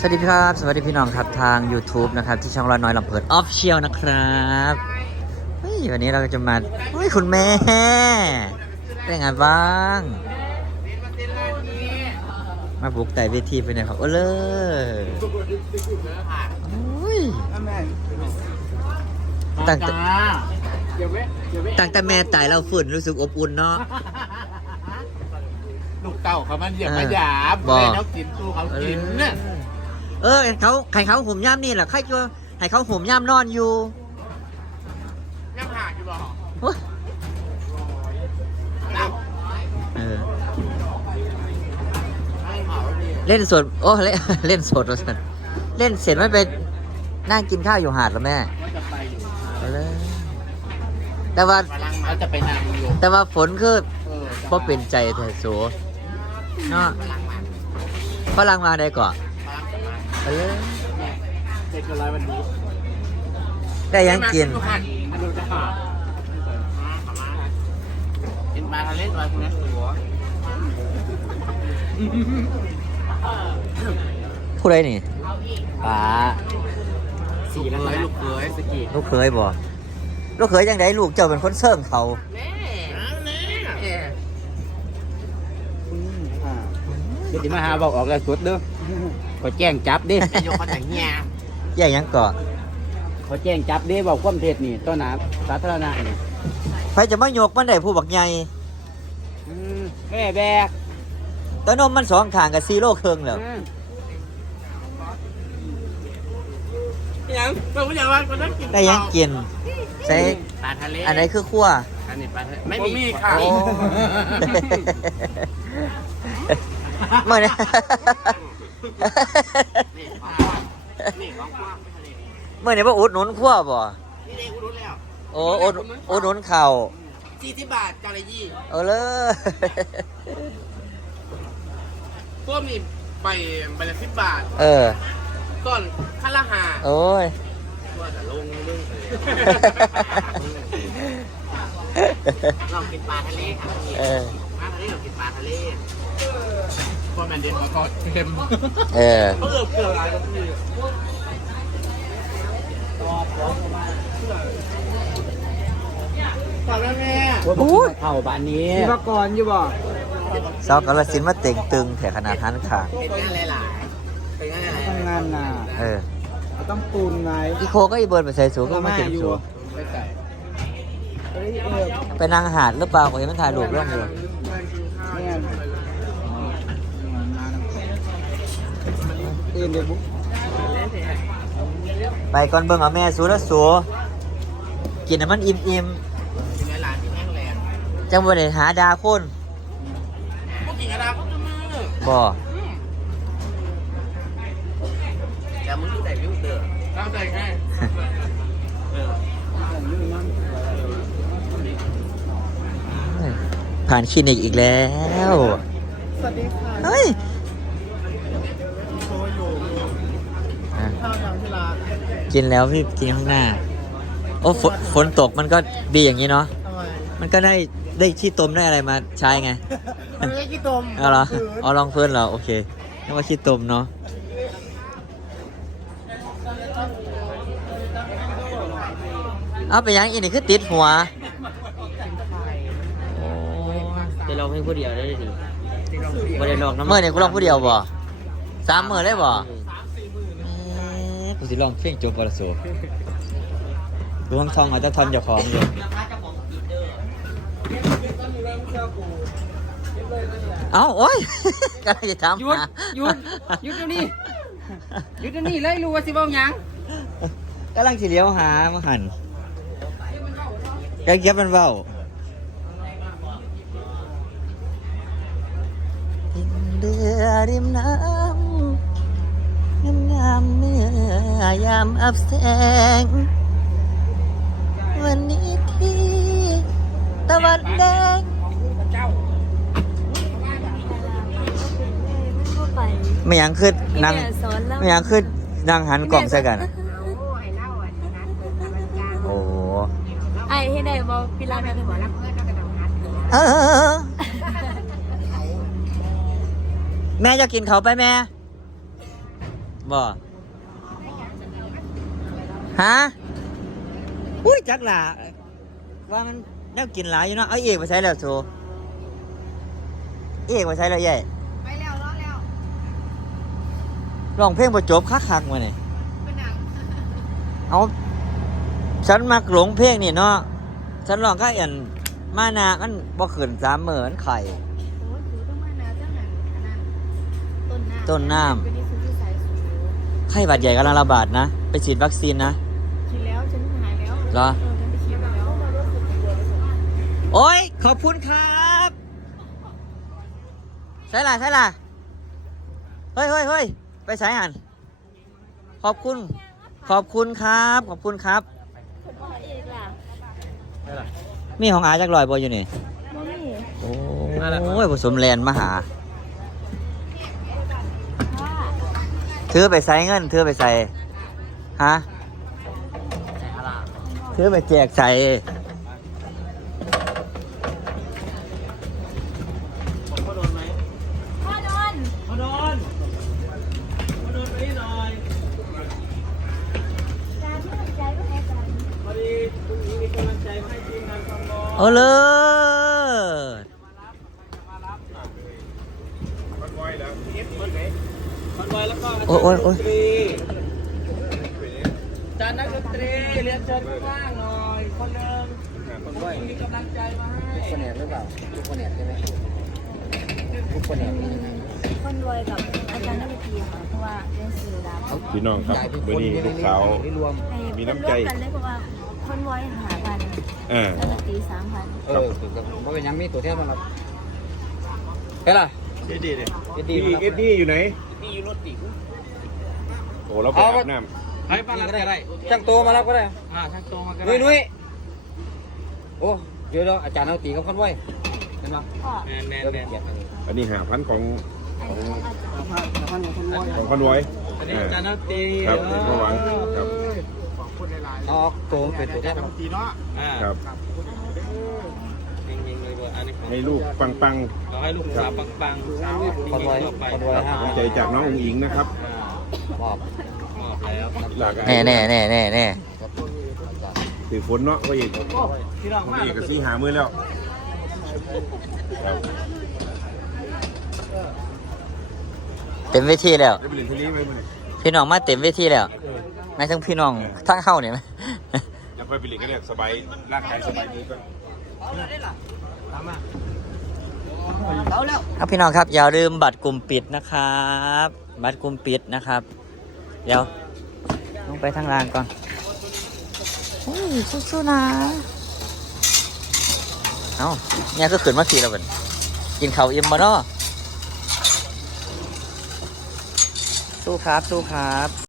สวัสดีครับ สวัสดีพี่น้องครับทาง YouTube นะครับที่ช่องเราน้อยลำเพิดออฟเชียลนะครับเฮ้ยวันนี้เราก็จะมาเฮ้ยคุณแม่เป็นไงบ้าง มาบุกแต่เวทีไปไหนครับโอ้เลยโอ้ยตั้งแต่เดี๋ยวแม่เดี๋ยวแม่ตั้งแต่แม่ตายเราฝุ่นรู้สึกอบอุ่นเนาะลูกเต่าเขามันเหยียบมาหยาบบอกแม่เขากินตู้เขากินเนี่ย เออเขาใครเขาห่มย่ามนี่แหละใครจะให้เขาห่มย่ามนอนอยู่ยังห่างอยู่บอกโอ๊ยเออเล่นสดโอ้เล่นเล่นสดว่าสันเล่นเสร็จไม่ไปนั่งกินข้าวอยู่หาดแล้วแม่ว่าจะไปอยู่เอาเลยแต่ว่าพลังมาจะไปนางอยู่แต่ว่าฝนคือเออพอเป็นใจแท้โสเนาะพลังมาฝรั่งมาได้ก่อน พลังจะมาเอาเลยเจ็ดกันร้อยวันนี้ได้ยังกินอันนู้นจะหากินปลาทะเลลอยคุณนัทตัวผู้ใดนี่ป๋าสี่ร้อยลูกเขยสกีลูกเคยบ่ลูกเคยยังไงลูกเจ้าเป็นคนเสิ่งเขาแน่แน่เดี๋ยวมาหาบอกออกแล้วสุดเด้อ ขอแจ้งจับดิยกมาแต่งเงี้ยแย่งหยังก่อขอแจ้งจับดิบอกความเท็จนี่ต้นน้ำสาธารณะนี่ใครจะมาโยกมันได้ผู้บักใหญ่อืมแม่แบกแต่นมมันสองข้างกับซีโร่เครื่องแล้วอืมยังเราไม่อยากว่าคนนั้นกินได้ยังกินใส่ปลาทะเลอันไหนคือขั้ว อันนี้ปลาทะเลไม่มีค่ะโอ้ เมื่อนี้ นี่ปลานี่ของกว้างทะเลเมื่อนี้ว่าอุดหนุนขั้วบ่นี่เด็กรู้แล้วโอ้อุดอุดหนุนเข่าวสี่สิบบาทจอละยี่เอาเลยพวกมีใบใบละสิบบาท เออต้นข้าละหาโอ้ยว่าจะลงเรื่องเรากินปลาทะเลครับเออปลาทะเลเรากินปลาทะเลพว กแมนเดนเขาก็เค็มเออเขาเอือบเกลืออะไรก็พี่ฝากแม่แม่อู้ยเข่าบ้านนี้มีปกรณ์อยู่บ่สาวกาลสินธุ์มาเต่งตึงแถขนาดทันขาดเป็นงานหลายๆเป็นงานหลายทำงานน่ะเออต้องปูนไงอีโคก็อีเบิร์นไปใส่สูงก็มาเก็บสูงๆไปใส่เอ้ยเออไปนั่งหาดหรือเปล่าผมเห็นมันถ่ายรูปเรื่องอยู่ เนี่ย ตื่นเดี๋ยวบุ๊กไปก่อนเบิ่งเอาแม่สูแล้วสูกินให้มันอิ่มอิ่มเป็นงานหลานที่แห้งแรงๆจังบ่ได้หาดาคนพวกกินกระดาษก็จะมือบ่อย่ามึงที่ใส่ฟิวเตอร์ตั้งใจแค่เออผ่านคลินิกอีกแล้ว สวัสดีค่ะเฮ้ย โชว์อยู่ อะ ข้าวทางที่ร้าน กินแล้วพี่กินข้างหน้า โอ้ฝนฝนตกมันก็ดีอย่างนี้เนาะทำไมมันก็ได้ได้ขี้ตมได้อะไรมาใช้ไงไม่ได้กี่ตมเอาเหรอเอาลองเพื่อนเหรอโอเคนึกว่าขี้ตมเนาะเอาไปยังอีนี่คือติดหัวจะลองให้ผู้เดียวได้ดิบ่ได้ลองน้ำเมื่อนี่กูลองผู้เดียวบ่สามมื่อได้บ่กู สิลองเพลงจบบอลสูดูห้องทองอาจจะทอนเจ้าของอยู่เอ้าโอ้ยกำลังจะถามหยุดหาหยุดหยุดเดี๋ยวนี้หยุดเดี๋ยวนี้เลยรู้ว่าสิเว้าหยังกำลังสิเลี้ยวหามาหันแกเก็บมันเบาทินเรือริมน้ำ อยามอับแสง วันนี้ที่ตะวันแดงไม่ยังขึ้นนั่งไม่ยังขึ้นนั่งหันกล่องใส่กัน โอ้โหไอ้ให้ได้บอกพี่รักนะพี่บอกรักเออแม่จะกินเขาวไปแม่บ่ ฮะอุ้ยจักหล่ะว่ามันแนวกินหลายอยู่เนาะเอาเอกไปใช้แล้วโซเอกไปใช้แล้วใหญ่ไปแล้วรอแล้วร้องเพลงประจบคักๆมาเนี่ยเป็นหนังเอาฉันมักหลงเพลงนี่เนาะฉันร้องก็เอ็นมานามันบ่ขึ้นสามเหมือนไข่โอ้ยถือต้องมานาจังหันอันนั้นต้นน้ำต้นน้ำเป็นที่ซื้อที่สายสูงไข้หวัดใหญ่กำลังระบาดนะ ไปฉีดวัคซีนนะ เหรอเออฉันไปฉีดมาแล้วมารู้สึกตัวรู้สึกโอ้ย ขอบคุณครับใช่ล่ะใช่ล่ะ เฮ้ยเฮ้ยเฮ้ยไปสายหัน ขอบคุณ ขอบคุณครับ ขอบคุณครับคุณพ่อเอกล่ะมีของอาจักลอยบออยู่นี่บ่มีโอ้ยผสมแลนมาหาพ่อถือไปใส่เงินถือไปใส่ ฮะ ถือไปแจกใส่พ่อโดนมาโดนมาโดนไปนี่หน่อยการที่ใจก็ให้กันพอดีพรุ่งนี้มีกำลังใจมาให้ทีมงานคอนโดโอ้เลยคอนบอยแล้วเอฟคนไหนคอนบอยแล้วก็โอ้ยโอ้ยโอ้ยอา จารย์นักดนตรีเรียนเชิญข้างล่างหน่อยคนหนึ่งคนบอยมีกำลังใจมาให้คนแหนหรือเปล่าทุกคนแหนใช่ไหมทุกคนแหนคนรวยกับอาจารย์นักดนตรีค่ะเพราะว่าเรียนสื่อดาวพี่น้องครับวันนี้ลูกสาวไม่รวมให้มีน้ำใจเพิ่รวกันเลยเพราะว่าคนรวยหาพันเออนักดนตรีสามพันเออถูกกับเพราะเป็นยังมีตัวแทนมารับเฮ้ยล่ะเอ็ดดี้เนี่ยเอ็ดดี้เอ็ดดี้อยู่ไหนนี่อยู่รถติดโอ้เราไปอาบน้ ไปบ้านก็ได้ช่างโตมารับก็ได้อ่าช่างโตมาก็นุ้ได้ยนุ้ยโอ้เดี๋ยวเดี๋ยวอาจารย์เอาตีกับคนไว้เห็นไหมพ่อแมนแมนเดี๋ยวแมเป็นนเกียรติำอันนี้หาพันของอันนี้ของอาจารย์ของคอนไว้อันนี้อาจารย์นักดนตรีครับเมื่อวานครับเอาโตเป็นตัวแทนมาอ่าครับเฮงๆเลยเบอร์อันนี้ของให้ลูกปังปังขอให้ลูกสาวปังๆคนรวยต่อไปคนรวยๆห้าน้ำใจจากน้ององอิงนะครับ มอบมอบแล้วหลากแน่แน่แน่แน่แน่ถือฝนเนาะว่าอีกพี่น้องว่ามาอีกก็สี่หามือแล้วครับเต็มเวทีแล้วได้ไปเรียนที่นี้ไหมมึงพี่น้องมาเต็มเวทีแล้วไม่ทั้งพี่น้องทั้งเข้าเนี่ยไหมจะไปไปเรียนกันเนี่ยสบายร่างกายสบายดีก่อนครับพี่น้องครับอย่าลืมบัตรกลุ่มปิดนะครับ บัตรกลุ่มปิดนะครับ เดี๋ยวลงไปทางล่างก่อนโอ้ยสู้ๆนะ เอ้าเนี่ยก็ขึ้นมาขี่แล้วกันกินข้าวอิ่มมาเนาะสู้ครับสู้ครับ